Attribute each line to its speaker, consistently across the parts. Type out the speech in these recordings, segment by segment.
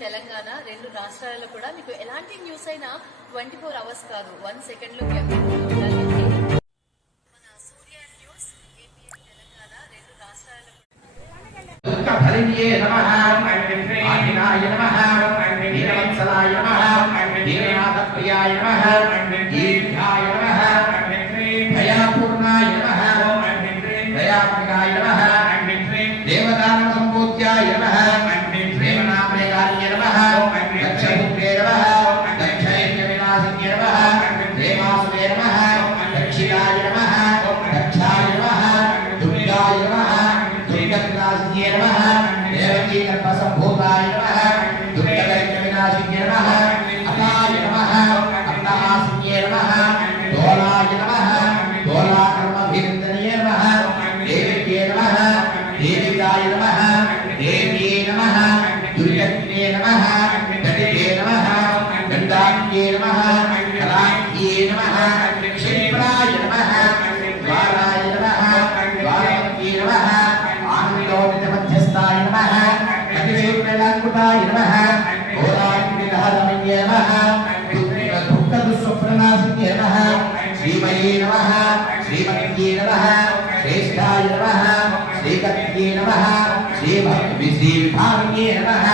Speaker 1: తెలంగాణ రెండు రాష్ట్రాలలో కూడా మీకు ఎలాంటి న్యూస్ అయినా ట్వంటీ ఫోర్ అవర్స్ కాదు వన్
Speaker 2: సెకండ్లో నమ దుర్గవినాశిన్యే నమః దేవకీ గర్భసంభూతాయ నమః దుర్గదైత్య వినాశిన్యే నమః అకాయ నమః అన్నహాసిన్యే నమః దోలాయ నమః దోలాకర్మభినందనయే నమః దేవికే నమః దేవికాయ నమః దేవ్యే నమః దుర్గత్యే నమః గణితే నమః గండాక్యే నమః కళాక్యే నమః క్షిప్రాయ నమః ద్వారాయ నమః ద్వారవత్యే నమః ఆనందోదిత మధ్యస్థాయ నమః అతిశూర్ణలాంకుటాయ నమః హోరాగ్నిదహదమయ్యే నమః. దుఃఖ దుఃస్వప్ననాశిన్యే నమః. శ్రీమయే నమః. శ్రీమత్యే నమః. శ్రేష్ఠాయ నమః. శ్రీకత్యే నమః. శ్రీభక్తి శ్రీవిభాగ్యే నమః.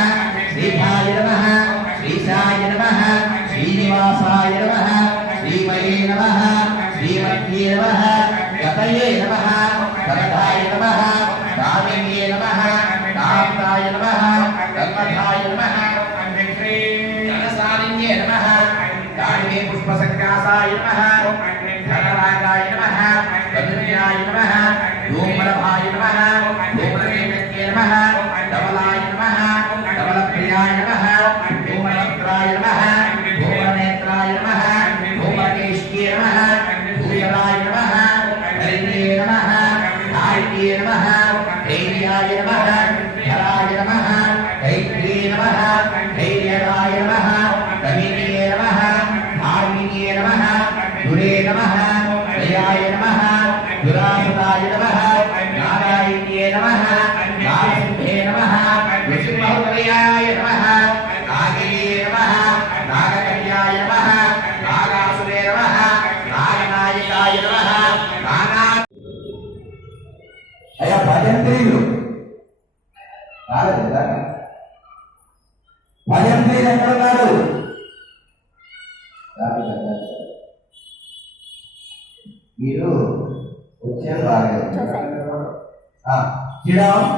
Speaker 2: పుష్పసంకాసాయ నమః. ధనరాగాయ నమః. ధనుర్యాయ నమః. ధూమ్రభాయ నమః. ధూమ్రనేత్యే నమః. ధవలాయ నమః. ధవలప్రియాయ నమః. ధూమ్రవక్త్రాయ నమః. ధూమ్రనేత్రాయ నమః. ధూమ్రకేశ్యే నమః. భూయరాయ నమః. హరిణ్యే నమః. ధారిణ్యే నమః. ధైర్యాయ నమః. దురే నమః దయాయ నమః దురాసదాయ నమః నారాయణ్యే నమః నారసింహే నమః నృసింహోదయాయ నమః నాగయే నమః నాగకన్యాయ నమః నాగాసురే నమః నాగనాయకాయ నమః నాగా అయ్యా భజంత్రీలు రాలేదు ఇందాక. భజంత్రీలు ఎక్కడ ఉన్నారు రాలేదు, రాలేదు. మీరు వచ్చారు శ్రీరామ్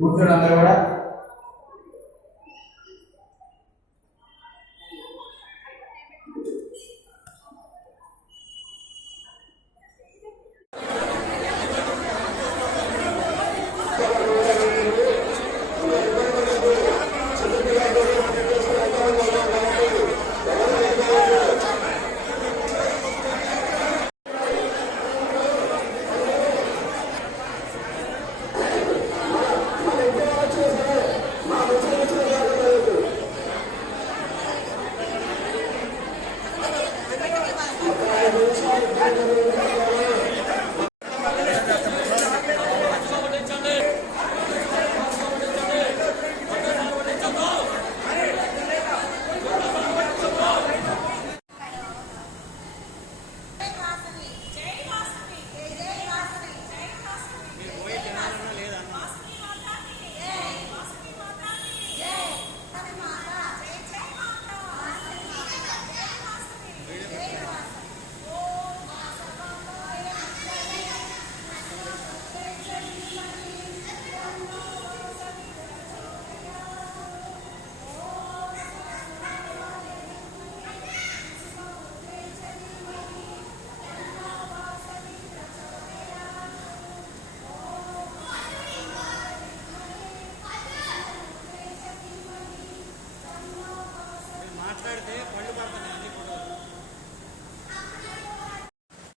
Speaker 2: కూర్చోండి అందరూ కూడా.